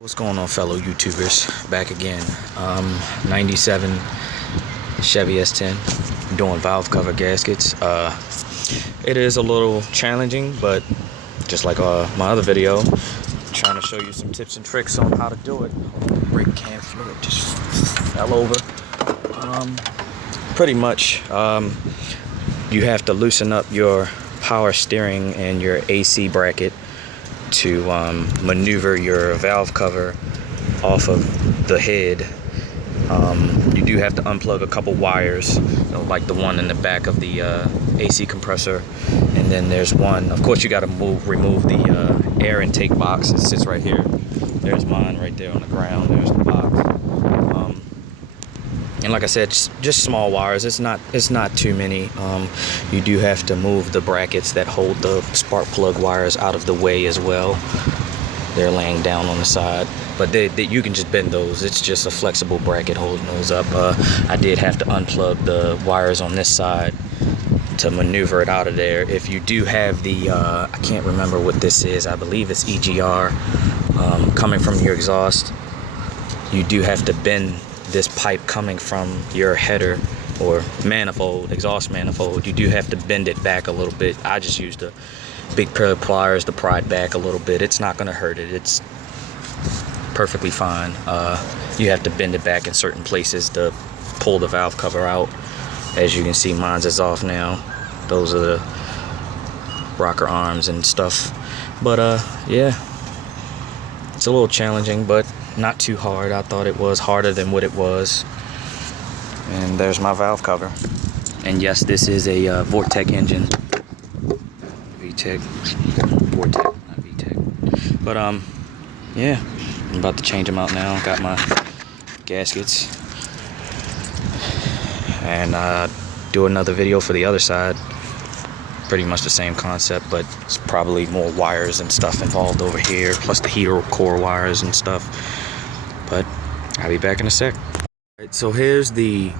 What's going on, fellow YouTubers? Back again. 97 Chevy S10 doing Valve Cover Gaskets. It is a little challenging, but just like my other video, trying to show you some tips and tricks on how to do it. Brake can fluid just fell over. Pretty much, you have to loosen up your power steering and your AC bracket to maneuver your valve cover off of the head. You do have to unplug a couple wires, like the one in the back of the AC compressor, and then there's one, of course you got to remove the air intake box. It sits right here. There's mine right there on the ground. There's the box. And like I said, just small wires. It's not too many. You do have to move the brackets that hold the spark plug wires out of the way as well. They're laying down on the side, but you can just bend those. It's just a flexible bracket holding those up. I did have to unplug the wires on this side to maneuver it out of there. If you do have the I can't remember what this is, I believe it's EGR coming from your exhaust, you do have to bend this pipe coming from your header or manifold, exhaust manifold. You do have to bend it back a little bit. I just used a big pair of pliers to pry it back a little bit. It's not going to hurt it. It's perfectly fine. You have to bend it back in certain places to pull the valve cover out. As you can see, mine's is off now. Those are the rocker arms and stuff. But yeah, it's a little challenging, but not too hard. I thought it was harder than what it was. And there's my valve cover. And yes, this is a Vortec engine. VTEC. Vortec, not VTEC. But yeah, I'm about to change them out now. Got my gaskets. And do another video for the other side. Pretty much the same concept, but it's probably more wires and stuff involved over here, plus the heater core wires and stuff. But I'll be back in a sec. Right, so here's the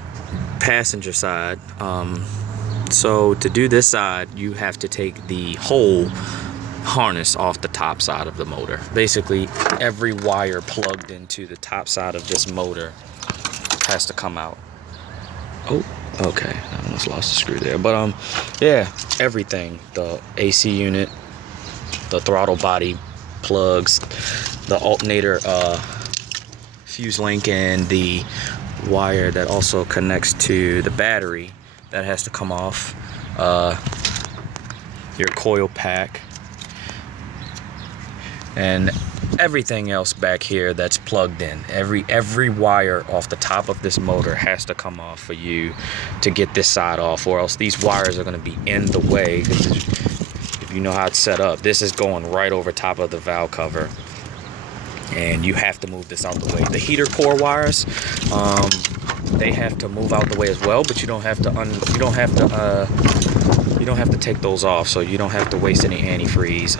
passenger side. So to do this side, you have to take the whole harness off the top side of the motor. Basically, every wire plugged into the top side of this motor has to come out. Oh, okay, I almost lost the screw there. But yeah, everything, the AC unit, the throttle body plugs, the alternator fuse link, and the wire that also connects to the battery, that has to come off. Your coil pack and everything else back here that's plugged in. Every wire off the top of this motor has to come off for you to get this side off, or else these wires are going to be in the way. Because if you know how it's set up, this is going right over top of the valve cover, and you have to move this out the way. The heater core wires, they have to move out the way as well, but you don't have to take those off, so you don't have to waste any antifreeze.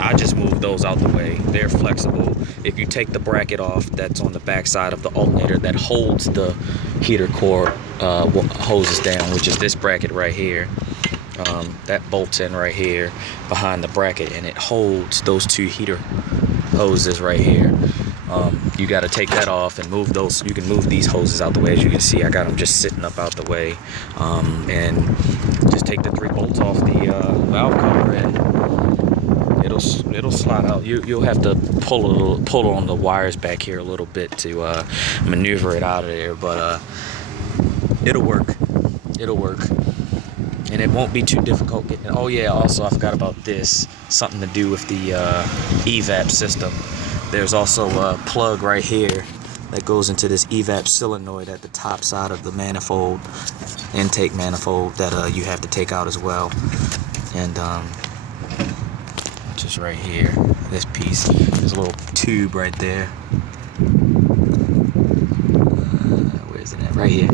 I just moved those out the way. They're flexible. If you take the bracket off that's on the back side of the alternator that holds the heater core hoses down, which is this bracket right here, that bolts in right here behind the bracket, and it holds those two heater hoses right here. You got to take that off and move those. You can move these hoses out the way. As you can see, I got them just sitting up out the way, and just take the 3 bolts off the valve cover, and it'll slide out. You'll have to pull on the wires back here a little bit to maneuver it out of there, but it'll work. And it won't be too difficult getting it. Oh yeah, also I forgot about this. Something to do with the evap system. There's also a plug right here that goes into this evap solenoid at the top side of the manifold, intake manifold, that you have to take out as well. And just right here, this piece, there's a little tube right there. Where is it at? Right here.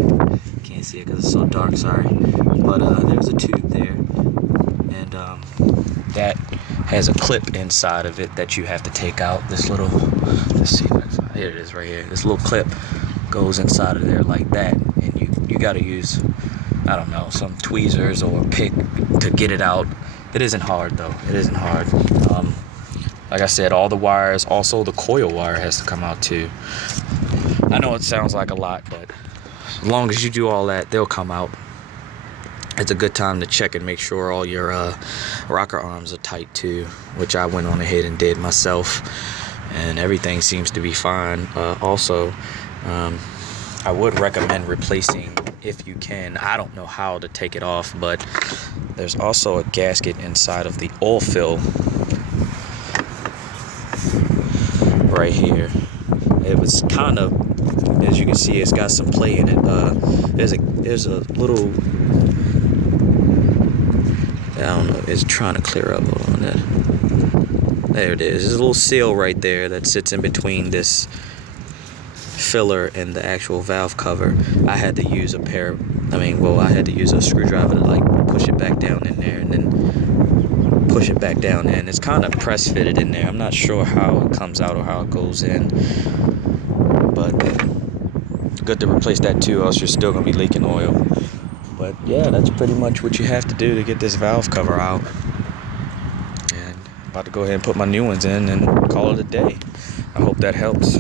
Can't see it because it's so dark, sorry. But there's a tube there, and that has a clip inside of it that you have to take out. This little, let's see if I can find, here it is right here. This little clip goes inside of there like that, and you got to use, I don't know, some tweezers or a pick to get it out. It isn't hard though. It isn't hard. Like I said, all the wires, also the coil wire has to come out too. I know it sounds like a lot, but as long as you do all that, they'll come out. It's a good time to check and make sure all your rocker arms are tight too, which I went on ahead and did myself, and everything seems to be fine. Also, I would recommend replacing, if you can. I don't know how to take it off, but there's also a gasket inside of the oil fill right here. It was kind of, as you can see, it's got some play in it. There's a little, I don't know, it's trying to clear up on it. There it is. There's a little seal right there that sits in between this filler and the actual valve cover. I had to use I had to use a screwdriver to like push it back down in there and then push it back down in. It's kind of press fitted in there. I'm not sure how it comes out or how it goes in, but good to replace that too, else you're still gonna be leaking oil. But yeah, that's pretty much what you have to do to get this valve cover out. And about to go ahead and put my new ones in and call it a day. I hope that helps.